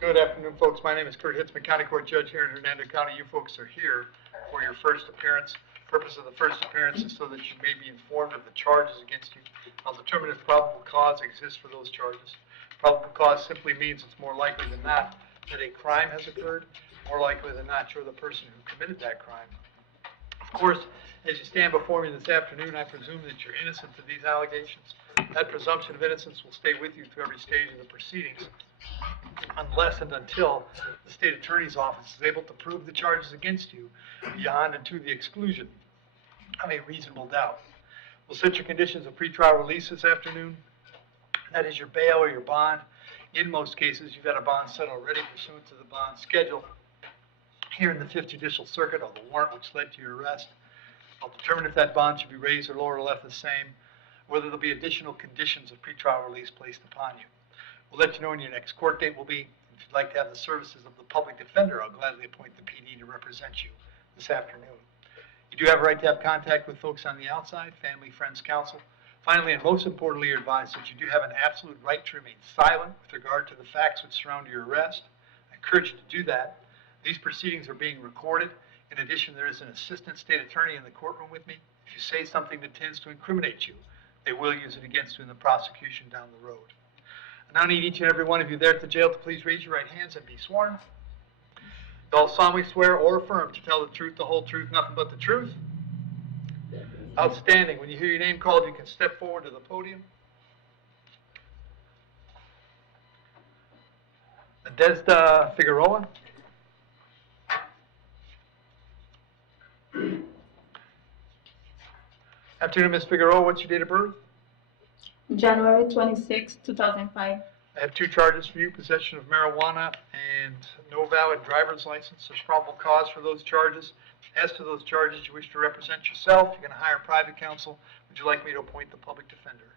Good afternoon, folks. My name is Kurt Hitzemann, County Court Judge here in Hernando County. You folks are here for your first appearance. The purpose of the first appearance is so that you may be informed of the charges against you. I'll determine if probable cause exists for those charges. Probable cause simply means it's more likely than not that a crime has occurred. More likely than not, you're the person who committed that crime. Of course, as you stand before me this afternoon, I presume that you're innocent of these allegations. That presumption of innocence will stay with you through every stage of the proceedings, unless and until the state attorney's office is able to prove the charges against you beyond and to the exclusion of a reasonable doubt. We'll set your conditions of pretrial release this afternoon. That is your bail or your bond. In most cases, you've got a bond set already pursuant to the bond schedule here in the 5th Judicial Circuit, or the warrant which led to your arrest. I'll determine if that bond should be raised or lowered or left the same, whether there'll be additional conditions of pretrial release placed upon you. We'll let you know when your next court date will be. If you'd like to have the services of the public defender, I'll gladly appoint the PD to represent you this afternoon. You do have a right to have contact with folks on the outside, family, friends, counsel. Finally, and most importantly, you're advised that you do have an absolute right to remain silent with regard to the facts which surround your arrest. I encourage you to do that. These proceedings are being recorded. In addition, there is an assistant state attorney in the courtroom with me. If you say something that tends to incriminate you, they will use it against you in the prosecution down the road. I now need each and every one of you there at the jail to please raise your right hands and be sworn. You all solemnly swear or affirm to tell the truth, the whole truth, nothing but the truth. Outstanding. When you hear your name called, you can step forward to the podium. Nadezhda Figueroa. Afternoon, Ms. Figueroa. What's your date of birth? January 26, 2005. I have 2 charges for you: possession of marijuana and no valid driver's license. There's probable cause for those charges. As to those charges, you wish to represent yourself. You're going to hire private counsel. Would you like me to appoint the public defender?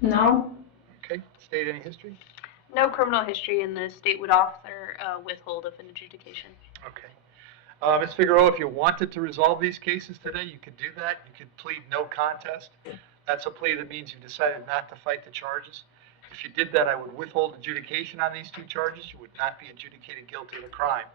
No. Okay. State any history? No criminal history, and the state would offer withhold of an adjudication. Okay. Ms. Figueroa, if you wanted to resolve these cases today, you could do that. You could plead no contest. That's a plea that means you decided not to fight the charges. If you did that, I would withhold adjudication on these 2 charges. You would not be adjudicated guilty of the crime.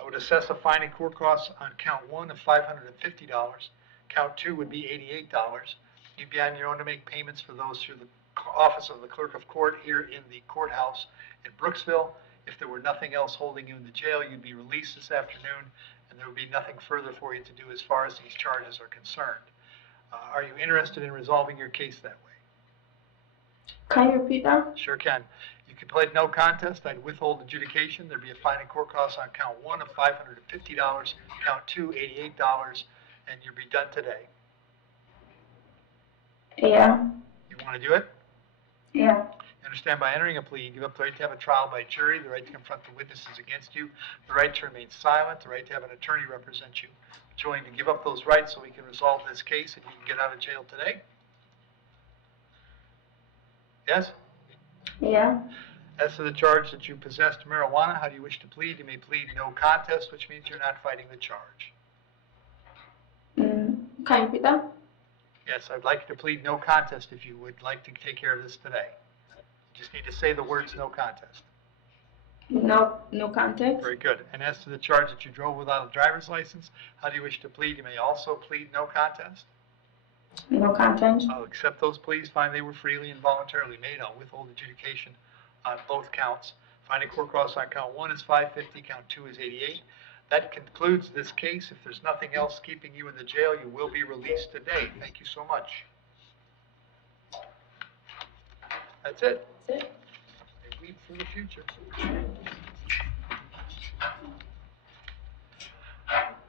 I would assess a fine and court costs on count 1 of $550. Count 2 would be $88. You'd be on your own to make payments for those through the office of the clerk of court here in the courthouse in Brooksville. If there were nothing else holding you in the jail, you'd be released this afternoon, and there would be nothing further for you to do as far as these charges are concerned. Are you interested in resolving your case that way? Can you repeat that? Sure can. You could plead no contest. I'd withhold adjudication. There'd be a fine and court costs on count 1 of $550, count 2, $88, and you'd be done today. Yeah. You want to do it? Yeah. You understand, by entering a plea, you give up the right to have a trial by jury, the right to confront the witnesses against you, the right to remain silent, the right to have an attorney represent you. But you're willing to give up those rights so we can resolve this case and you can get out of jail today? Yes? Yeah. As to the charge that you possessed marijuana, how do you wish to plead? You may plead no contest, which means you're not fighting the charge. Can you repeat that? Yes, I'd like you to plead no contest if you would like to take care of this today. You just need to say the words no contest. No contest. Very good. And as to the charge that you drove without a driver's license, how do you wish to plead? You may also plead no contest. No contest. I'll accept those pleas, find they were freely and voluntarily made. I'll withhold adjudication on both counts. Fine and court costs on count 1 is $550, count 2 is $88. That concludes this case. If there's nothing else keeping you in the jail, you will be released today. Thank you so much. That's it. That's it. A leap for the future.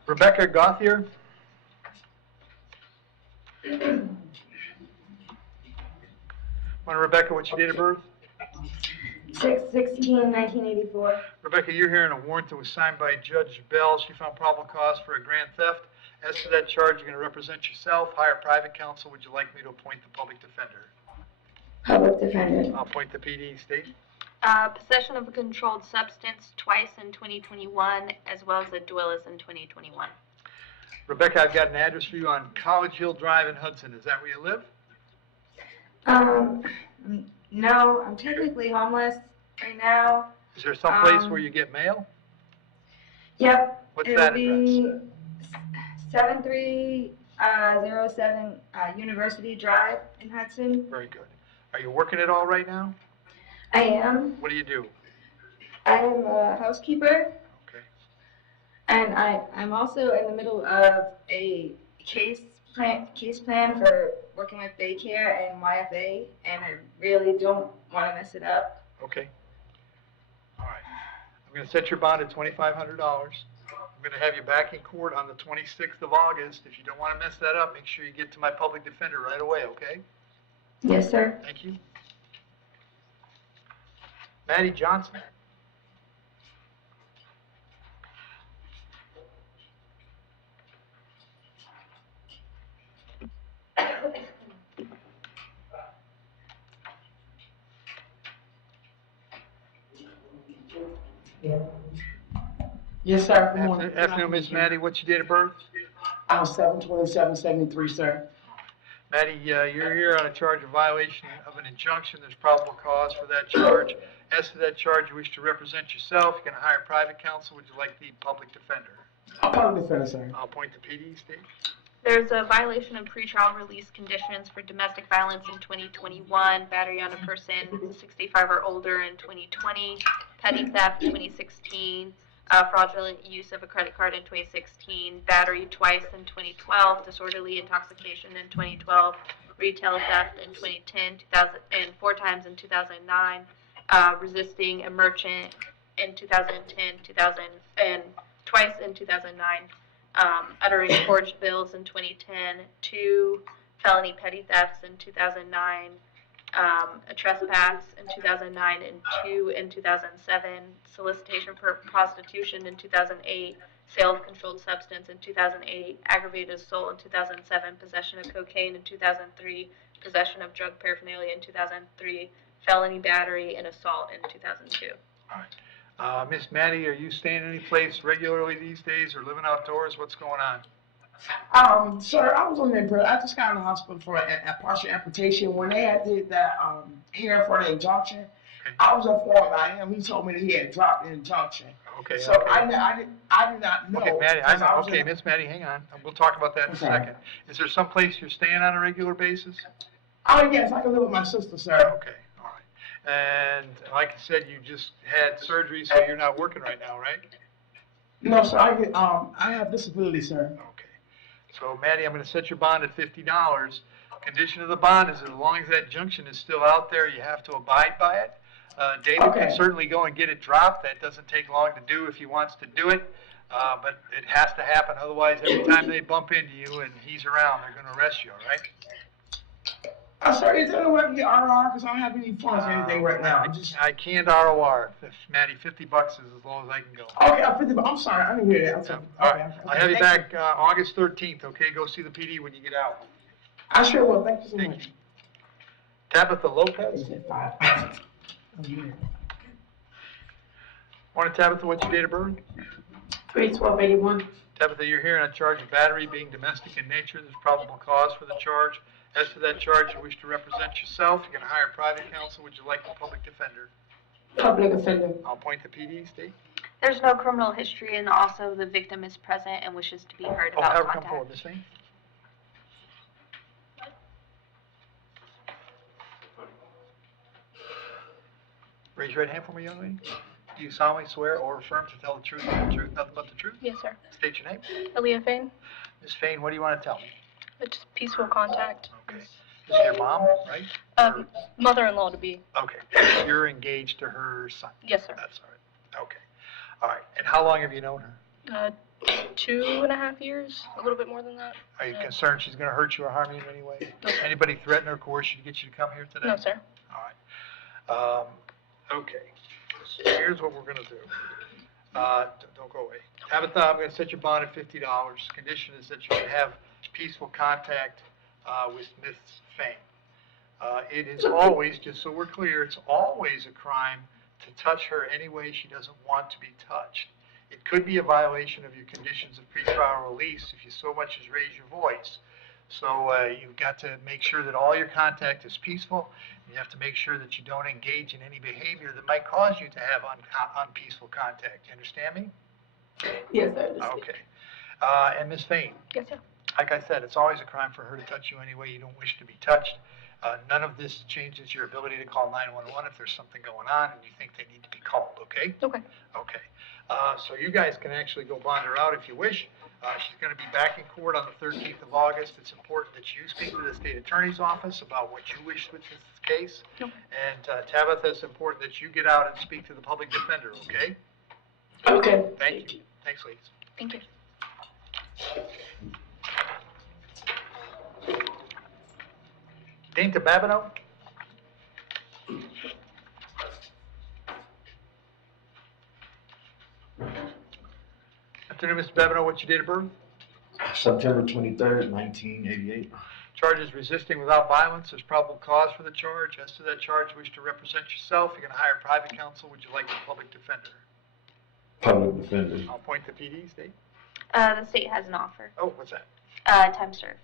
Rebecca Gauthier. Rebecca, what's your date of birth? 6/16/1984. Rebecca, you're here in a warrant that was signed by Judge Bell. She found probable cause for a grand theft. As to that charge, you're going to represent yourself, hire private counsel. Would you like me to appoint the public defender? Public defender. I'll appoint the PD. State. Possession of a controlled substance twice in 2021, as well as a Dwellis in 2021. Rebecca, I've got an address for you on College Hill Drive in Hudson. Is that where you live? No, I'm technically homeless. right now. Is there some place where you get mail? Yep. What's It'll that be address? 7307 University Drive in Hudson. Very good. Are you working at all right now? I am. What do you do? I am a housekeeper, Okay. and I'm also in the middle of a case plan for working with daycare and YFA, and I really don't want to mess it up. Okay. All right. I'm going to set your bond at $2,500. I'm going to have you back in court on the 26th of August. If you don't want to mess that up, make sure you get to my public defender right away, okay? Yes, sir. Thank you. Maddie Johnson. Yes, sir. Good morning. Afternoon, Miss Maddie. What's your date of birth? I'm 7/27/73, sir. Maddie, you're here on a charge of violation of an injunction. There's probable cause for that charge. As to that charge, you wish to represent yourself. You can hire private counsel. Would you like the public defender? I'm public defender, sir. I'll appoint the PD, Steve. There's a violation of pretrial release conditions for domestic violence in 2021, battery on a person 65 or older in 2020, petty theft 2016, fraudulent use of a credit card in 2016, battery twice in 2012, disorderly intoxication in 2012, retail theft in 2010, 2000, and 4 times in 2009, resisting a merchant in 2010, 2000, and twice in 2009. Uttering forged bills in 2010, 2 felony petty thefts in 2009, a trespass in 2009, and 2 in 2007, solicitation for prostitution in 2008, sale of controlled substance in 2008, aggravated assault in 2007, possession of cocaine in 2003, possession of drug paraphernalia in 2003, felony battery and assault in 2002. All right. Miss Maddie, are you staying any place regularly these days or living outdoors? What's going on? Sir, I was on the I just got in the hospital for a partial amputation. When they had did that hearing for the injunction, Okay. I was informed by him. He told me that he had dropped the injunction. Okay. So okay. I did not know. Okay, Maddie, because I was okay, in- Miss Maddie, hang on. We'll talk about that in a Okay. second. Is there some place you're staying on a regular basis? Oh, yes, I can live with my sister, sir. Okay, all right. And like I said, you just had surgery, so you're not working right now, right? No, sir, I have disability, sir. Okay. So Maddie, I'm going to set your bond at $50. Condition of the bond is as long as that injunction is still out there, you have to abide by it. David can Okay. certainly go and get it dropped. That doesn't take long to do if he wants to do it. But it has to happen. Otherwise, every time they bump into you and he's around, they're going to arrest you, all right? Sir, is there any way I can get RR? Because I don't have any funds or anything right now. I can't ROR. Maddie, $50 is as low as I can go. Okay, I'm 50, but I'm sorry, I didn't hear that. I'm Yeah. sorry. All Okay, right. okay, I'll have you thank back August 13th, okay? Go see the PD when you get out. I sure will. Thank you so Thank much. you. Tabitha Lopez. He said 5. Oh, yeah. Morning, Tabitha. What's your date of birth? 3/12/81. Tabitha, you're here on a charge of battery being domestic in nature. There's probable cause for the charge. As to that charge, you wish to represent yourself. You can hire private counsel. Would you like the public defender? Public offender. I'll appoint the PD, Steve. There's no criminal history, and also the victim is present and wishes to be heard Oh, about have her come contact. forward, Miss Fain. Raise your right hand for me, young lady. Do you solemnly swear or affirm to tell the truth, and the truth, nothing but the truth? Yes, sir. State your name. Aaliyah Fain, Ms. Fain, what do you want to tell me? it's peaceful contact. Okay. This is your mom, right? Mother-in-law to be. Okay. You're engaged to her son? Yes, sir. That's all right. Okay. All right. And how long have you known her? 2.5 years, a little bit more than that. Are you concerned she's going to hurt you or harm you in any way? Anybody threaten or coerce you to get you to come here today? No, sir. All right. Okay. So here's what we're going to do. Don't go away. Tabitha, I'm going to set your bond at $50. Condition is that you can have peaceful contact with Ms. Fain. It is always, just so we're clear, it's always a crime to touch her any way she doesn't want to be touched. It could be a violation of your conditions of pretrial release if you so much as raise your voice. So you've got to make sure that all your contact is peaceful. You have to make sure that you don't engage in any behavior that might cause you to have unpeaceful contact. You understand me? Yes, I understand. Okay. And Ms. Fain, Yes, sir. like I said, it's always a crime for her to touch you any way you don't wish to be touched. None of this changes your ability to call 911 if there's something going on and you think they need to be called, okay? Okay. Okay. So you guys can actually go bond her out if you wish. She's going to be back in court on the 13th of August. It's important that you speak to the state attorney's office about what you wish with this case. Okay. And Tabitha, it's important that you get out and speak to the public defender, okay? Okay. Thank you. Thanks, ladies. Thank you. Dana Babineau? Afternoon, Mr. Babineau. What's your date of birth? September 23rd, 1988. Charges resisting without violence. There's probable cause for the charge. As to that charge, you wish to represent yourself. You're going to hire private counsel. Would you like the public defender? Public defender. I'll point the PD, state. The state has an offer. Oh, what's that? Time served.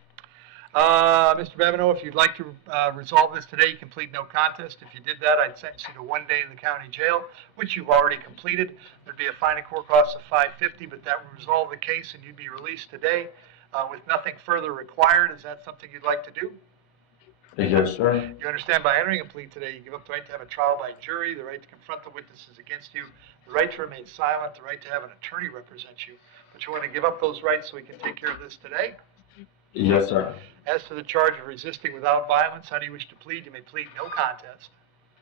Mr. Babineau, if you'd like to resolve this today, you can plead no contest. If you did that, I'd sentence you to 1 day in the county jail, which you've already completed. There'd be a fine and court cost of $550, but that would resolve the case and you'd be released today with nothing further required. Is that something you'd like to do? Yes, sir. You understand by entering a plea today, you give up the right to have a trial by jury, the right to confront the witnesses against you, the right to remain silent, the right to have an attorney represent you. But you want to give up those rights so we can take care of this today? Yes, sir. As to the charge of resisting without violence, how do you wish to plead? You may plead no contest.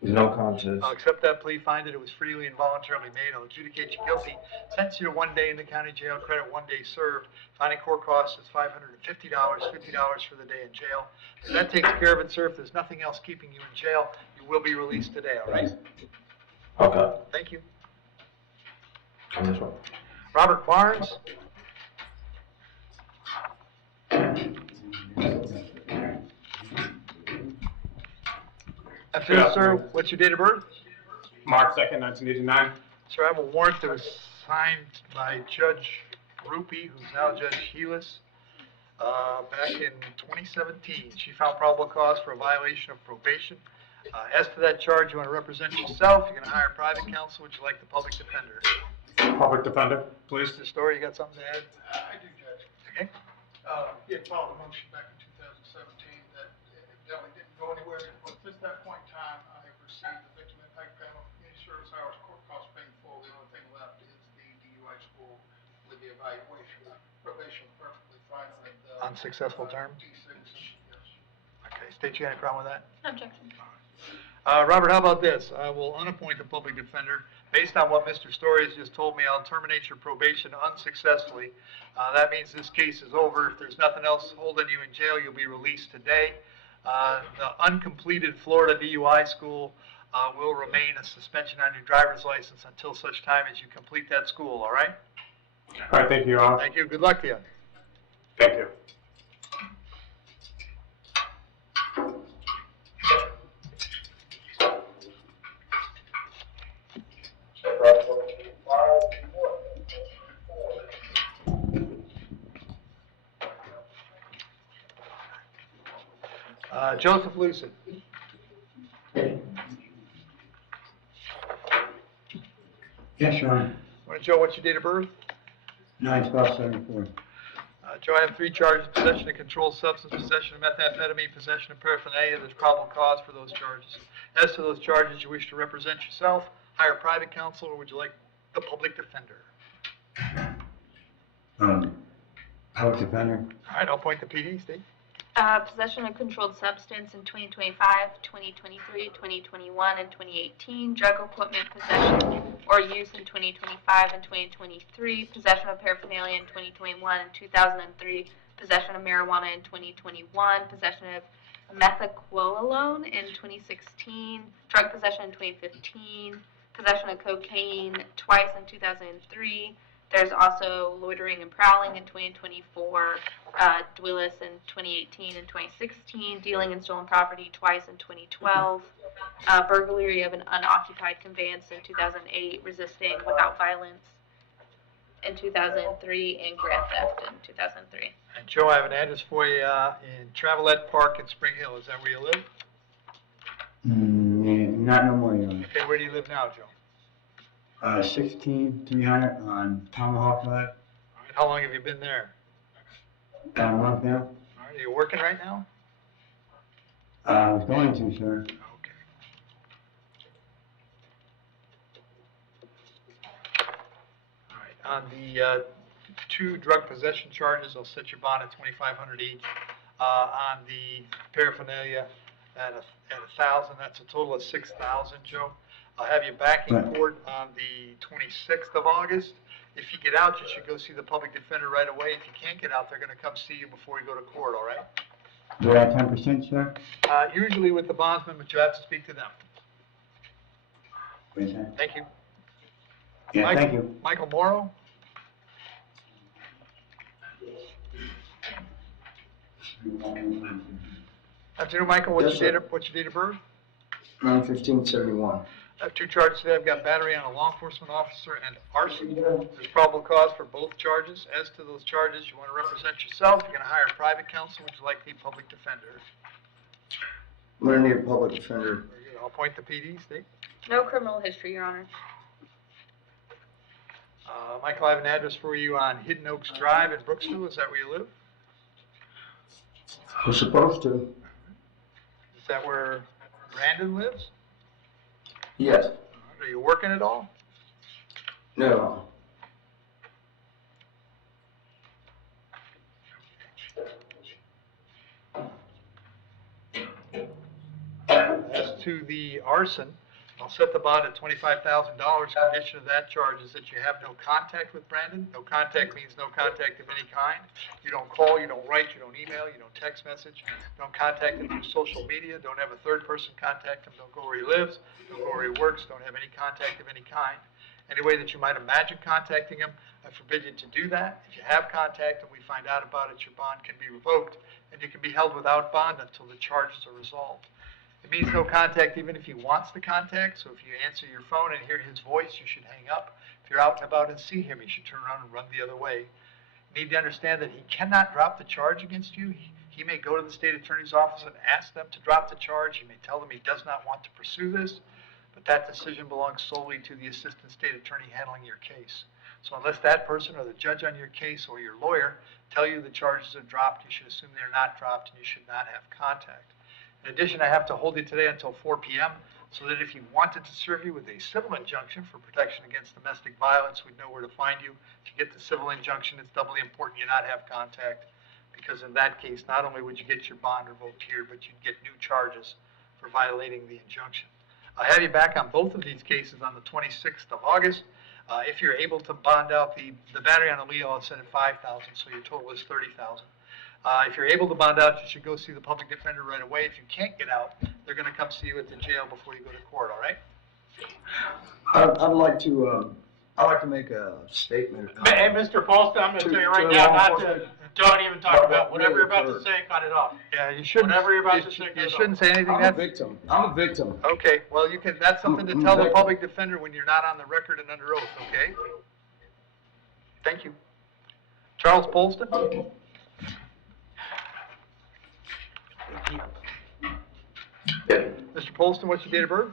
No contest. I'll accept that plea, find that it was freely and voluntarily made. I'll adjudicate you guilty, sentence you to 1 day in the county jail, credit 1 day served. Fine and court cost is $550, $50 for the day in jail. If that takes care of it, sir, if there's nothing else keeping you in jail, you will be released today, all right? Okay. Thank you. On this one. Robert Barnes? Afternoon, sir. What's your date of birth? March 2nd, 1989. Sir, I have a warrant that was signed by Judge Rupi, who's now Judge Helis, back in 2017. She found probable cause for a violation of probation. As to that charge, you want to represent yourself. You're going to hire private counsel. Would you like the public defender? Public defender, please. Mr. Story, you got something to add? I do, Judge. Okay. He had filed a motion back in 2017 that evidently didn't go anywhere. But since that point in time, I have received the victim impact panel, community service hours, court costs paid full. The only thing left is the DUI school with the evaluation. Probation perfectly fine with Unsuccessful term? D6. Yes. Okay. State you got any problem with that? Objection. Robert, how about this? I will unappoint the public defender. Based on what Mr. Story has just told me, I'll terminate your probation unsuccessfully. That means this case is over. If there's nothing else holding you in jail, you'll be released today. The uncompleted Florida DUI school will remain a suspension on your driver's license until such time as you complete that school, all right? All right, thank you, Your Honor. Thank you. Good luck to you. Thank you. Joseph Lucid. Yes, Your Honor. Joe, what's your date of birth? 9/12/74. Joe, I have 3 charges: possession of controlled substance, possession of methamphetamine, possession of paraphernalia. There's probable cause for those charges. As to those charges, you wish to represent yourself, hire private counsel, or would you like the public defender? Public defender. All right, I'll point the PD, state. Possession of controlled substance in 2025, 2023, 2021, and 2018. Drug equipment possession or use in 2025 and 2023. Possession of paraphernalia in 2021 and 2003. Possession of marijuana in 2021. Possession of methaquolone in 2016. Drug possession in 2015. Possession of cocaine twice in 2003. There's also loitering and prowling in 2024, Dwillis in 2018 and 2016, dealing in stolen property twice in 2012, burglary of an unoccupied conveyance in 2008, resisting without violence. in 2003 and grand theft in 2003. And Joe, I have an address for you in Travelette Park in Spring Hill. Is that where you live? Not no more, Your Honor. Okay, where do you live now, Joe? 16300 on Tomahawk Drive. All right, how long have you been there? About a month now. All right, are you working right now? I was going to, sir. Okay. All right, on the 2 drug possession charges, I'll set your bond at $2,500 each. On the paraphernalia at 1,000, that's a total of 6,000, Joe. I'll have you back in Right. court on the 26th of August. If you get out, you should go see the public defender right away. If you can't get out, they're going to come see you before you go to court, all right? Do I have 10%, sir? Usually with the bondsman, but you have to speak to them. What is that? Thank you. Yeah, Mike- thank you. Michael Morrow? Afternoon, Michael. What's your date of birth? 9/15/71. I have 2 charges today. I've got battery on a law enforcement officer and arson. There's probable cause for both charges. As to those charges, you want to represent yourself. You're going to hire a private counsel. Would you like the public defender? I'm gonna need a public defender. Very good. I'll appoint the PD, State. No criminal history, Your Honor. Michael, I have an address for you on Hidden Oaks Drive in Brooksville. Is that where you live? I'm supposed to. Is that where Brandon lives? Yes. Are you working at all? No. As to the arson, I'll set the bond at $25,000. Condition of that charge is that you have no contact with Brandon. No contact means no contact of any kind. You don't call, you don't write, you don't email, you don't text message. Don't contact him through social media. Don't have a third person contact him. Don't go where he lives. Don't go where he works. Don't have any contact of any kind. Any way that you might imagine contacting him, I forbid you to do that. If you have contact and we find out about it, your bond can be revoked and you can be held without bond until the charges are resolved. It means no contact even if he wants the contact, so if you answer your phone and hear his voice, you should hang up. If you're out and about and see him, you should turn around and run the other way. You need to understand that he cannot drop the charge against you. He may go to the state attorney's office and ask them to drop the charge. He may tell them he does not want to pursue this, but that decision belongs solely to the assistant state attorney handling your case. So unless that person or the judge on your case or your lawyer tell you the charges are dropped, you should assume they're not dropped and you should not have contact. In addition, I have to hold you today until 4 p.m. so that if he wanted to serve you with a civil injunction for protection against domestic violence, we'd know where to find you. To get the civil injunction, it's doubly important you not have contact, because in that case, not only would you get your bond revoked here, but you'd get new charges for violating the injunction. I'll have you back on both of these cases on the 26th of August. If you're able to bond out the battery on a Leo, I'll set it 5,000, so your total is 30,000. If you're able to bond out, you should go see the public defender right away. If you can't get out, they're going to come see you at the jail before you go to court, all right? I'd like to make a statement. Hey, Mr. Paulson, I'm gonna tell you right To now, law not to, enforcement. don't even talk about whatever you're about to Occurred. say, cut it off. Yeah, you shouldn't. Whatever you're about to say, You goes shouldn't say anything. I'm a That's victim. I'm a victim. okay. Well, you can. That's something to I'm tell the victim. public defender when you're not on the record and under oath. Okay. Thank you, Charles Polston. Mr. Polston, what's your date of birth?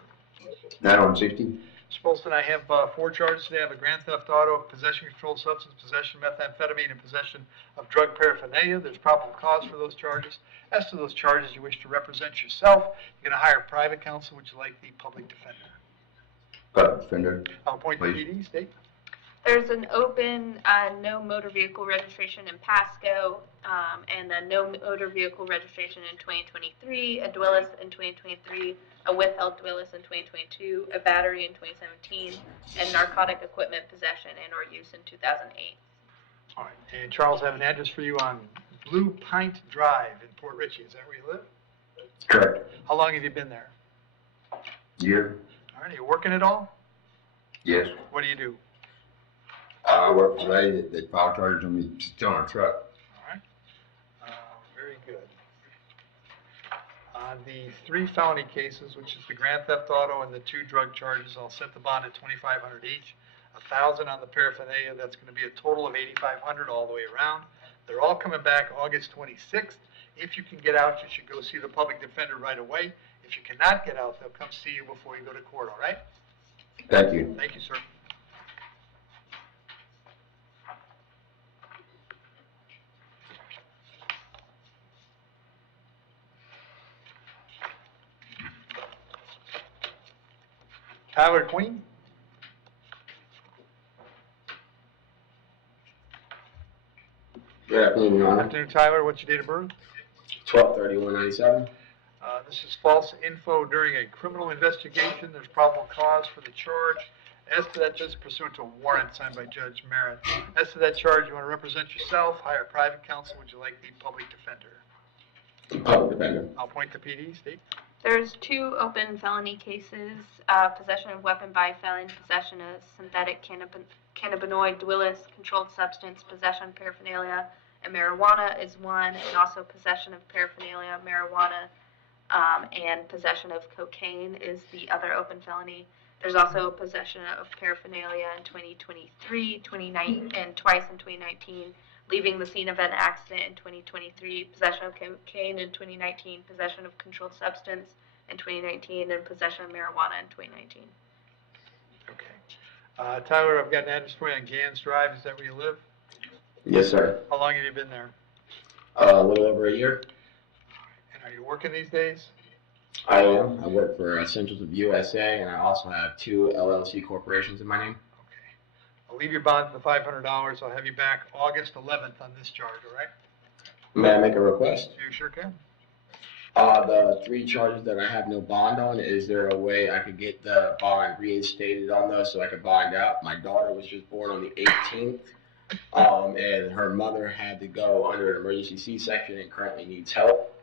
9/60. Mr. Polston, I have 4 charges today. I have a grand theft auto, possession of controlled substance, possession of methamphetamine, and possession of drug paraphernalia. There's probable cause for those charges. As to those charges, you wish to represent yourself. You're going to hire private counsel. Would you like the public defender? Public defender. I'll appoint the Please. PD, State. There's an open no motor vehicle registration in Pasco, and a no motor vehicle registration in 2023, a Dwellis in 2023, a withheld Dwellis in 2022, a battery in 2017, and narcotic equipment possession and or use in 2008. All right. And Charles, I have an address for you on Blue Pint Drive in Port Richey. Is that where you live? Correct. How long have you been there? Year. All right. Are you working at all? Yes. What do you do? I work for a lady that they filed charges on me stealing a truck. All right. Very good. On the 3 felony cases, which is the grand theft auto and the 2 drug charges, I'll set the bond at $2,500 each. 1,000 on the paraphernalia. That's going to be a total of 8,500 all the way around. They're all coming back August 26th. If you can get out, you should go see the public defender right away. If you cannot get out, they'll come see you before you go to court, all right? Thank you. Thank you, sir. Tyler Queen? Good afternoon, Your Honor. Afternoon, Tyler. What's your date of birth? 12/31/97. This is false info during a criminal investigation. There's probable cause for the charge. As to that, just pursuant to a warrant signed by Judge Merritt. As to that charge, you want to represent yourself, hire private counsel. Would you like the public defender? Public defender. I'll point the PD. State. There's 2 open felony cases, possession of weapon by felon, possession of synthetic cannabinoid, Willis, controlled substance, possession of paraphernalia, and marijuana is 1, and also possession of paraphernalia, marijuana, and possession of cocaine is the other open felony. There's also possession of paraphernalia in 2023, and twice in 2019, leaving the scene of an accident in 2023, possession of cocaine in 2019, possession of controlled substance in 2019, and possession of marijuana in 2019. Okay. Tyler, I've got an address for you on Gans Drive. Is that where you live? Yes, sir. How long have you been there? A little over a year. And are you working these days? I am. I work for Essentials of USA, and I also have 2 LLC corporations in my name. Okay. I'll leave your bond for the $500. I'll have you back August 11th on this charge, all right? May I make a request? You sure can. The 3 charges that I have no bond on, is there a way I could get the bond reinstated on those so I could bond out? My daughter was just born on the 18th, and her mother had to go under an emergency C-section and currently needs help.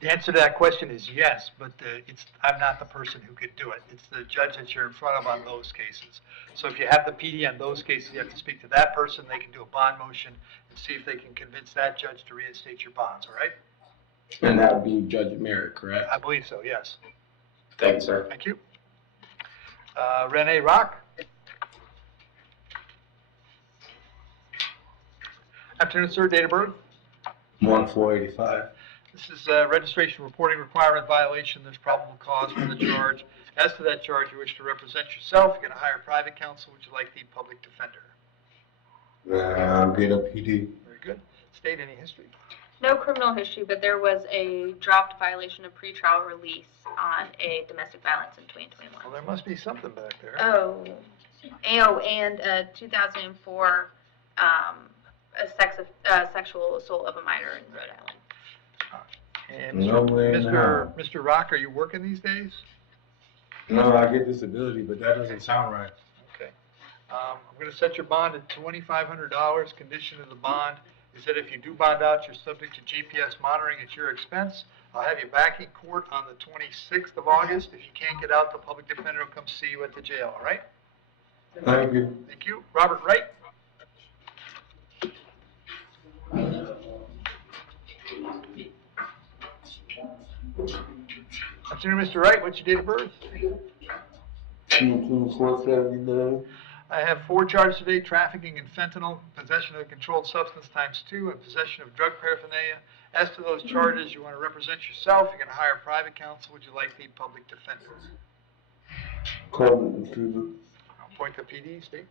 The answer to that question is yes, but I'm not the person who could do it. It's the judge that you're in front of on those cases. So if you have the PD on those cases, you have to speak to that person. They can do a bond motion and see if they can convince that judge to reinstate your bonds, all right? And that would be Judge Merritt, correct? I believe so, yes. Thank you, sir. Thank you. Renee Rock? Afternoon, sir. Date of birth? 1/4/85. This is a registration reporting requirement violation. There's probable cause for the charge. As to that charge, you wish to represent yourself. You're going to hire private counsel. Would you like the public defender? I'm getting a PD. Very good. State any history. No criminal history, but there was a dropped violation of pretrial release on a domestic violence in 2021. Well, there must be something back there. And 2004, sexual assault of a minor in Rhode Island. And No way in hell. Mr. Rock, are you working these days? No, I get disability, but that doesn't sound right. Okay. I'm going to set your bond at $2,500. Condition of the bond is that if you do bond out, you're subject to GPS monitoring at your expense. I'll have you back in court on the 26th of August. If you can't get out, the public defender will come see you at the jail, all right? Thank you. Thank you. Robert Wright? Afternoon, Mr. Wright. What's your date of birth? 2/4/79. I have 4 charges today: trafficking in fentanyl, possession of a controlled substance ×2, and possession of drug paraphernalia. As to those charges, you want to represent yourself. You're going to hire private counsel. Would you like the public defender? Call it the I'll point the PD. State.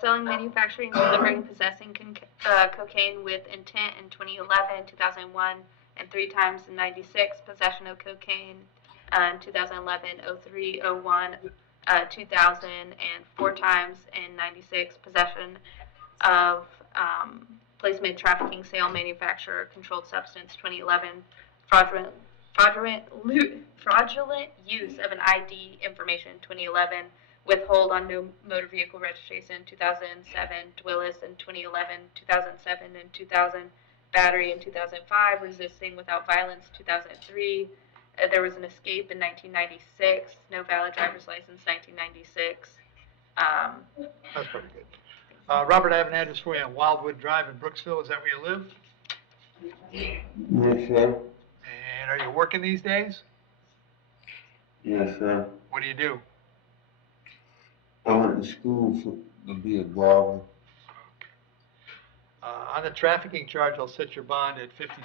Selling, manufacturing, delivering, possessing cocaine with intent in 2011, 2001, and 3 times in 96. Possession of cocaine in 2011, 03, 01, 2000, and 4 times in 96. Possession of placement, trafficking, sale, manufacture, controlled substance, 2011. Fraudulent use of an ID information, 2011. Withhold on no motor vehicle registration, 2007. Willis in 2011, 2007, and 2000. Battery in 2005. Resisting without violence, 2003. There was an escape in 1996. No valid driver's license, 1996. That's pretty good. Robert, I have an address for you on Wildwood Drive in Brooksville. Is that where you live? Yes, sir. And are you working these days? Yes, sir. What do you do? I went to school to be a barber. On the trafficking charge, I'll set your bond at 50,000.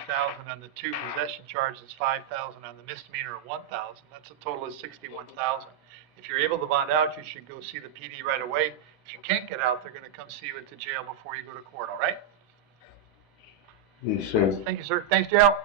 On the two possession charges, 5,000. On the misdemeanor, 1,000. That's a total of 61,000. If you're able to bond out, you should go see the PD right away. If you can't get out, they're going to come see you at the jail before you go to court. All right? Yes, sir. Thank you, sir. Thanks, jail.